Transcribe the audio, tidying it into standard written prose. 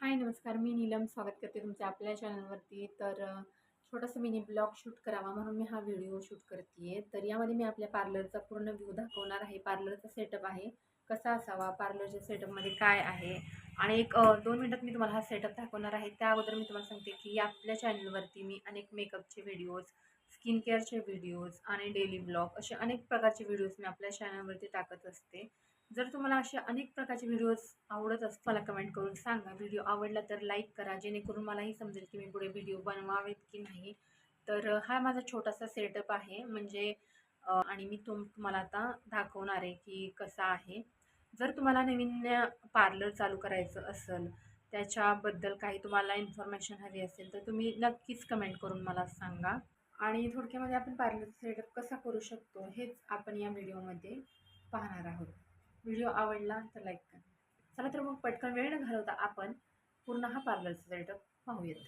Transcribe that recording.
हाय नमस्कार. मी नीलम स्वागत करते तुमचे आपल्या चॅनलवरती. छोटासा मिनी ब्लॉग शूट करावा म्हणून मी हा व्हिडिओ शूट करतीये. तर यामध्ये मी आपल्या पार्लरचा पूर्ण व्ह्यू दाखवणार आहे. पार्लरचा सेटअप आहे, कसा असावा, पार्लरच्या सेटअपमध्ये काय आहे आणि 2 मिनिटात मी तुम्हाला हा सेटअप दाखवणार आहे. त्या अगोदर मी तुम्हाला सांगते की आपल्या चॅनलवरती मी अनेक मेकअपचे व्हिडिओज, स्किन केअरचे व्हिडिओज आणि डेली ब्लॉग असे अनेक प्रकारचे व्हिडिओज मी आपल्या चॅनलवरती टाकत असते. जर तुम्हाला असे अनेक प्रकारचे व्हिडिओज आवडत असतील मला कमेंट करून सांगा. व्हिडिओ आवडला तर लाईक करा, जेणेकरून मलाही समजेल की मी पुढे व्हिडिओ बनवावेत की नाही. हा माझा छोटासा सेटअप आहे म्हणजे आणि मी तुम्हाला आता दाखवणार आहे की कसा आहे. जर तुम्हाला नवीन पार्लर चालू करायचं असेल, त्याच्याबद्दल काही तुम्हाला इन्फॉर्मेशन हवी असेल तर तुम्ही नक्कीच कमेंट करून मला सांगा. आणि थोडक्यामध्ये आपण पार्लरचा सेटअप कसा करू शकतो हेच आपण या व्हिडिओमध्ये पाहणार आहोत. व्हिडिओ आवडला तर लाईक करा. चला तर मग पटकन वेळ न घालवता आपण पूर्ण हा पार्लरचा सेटअप पाहूयात.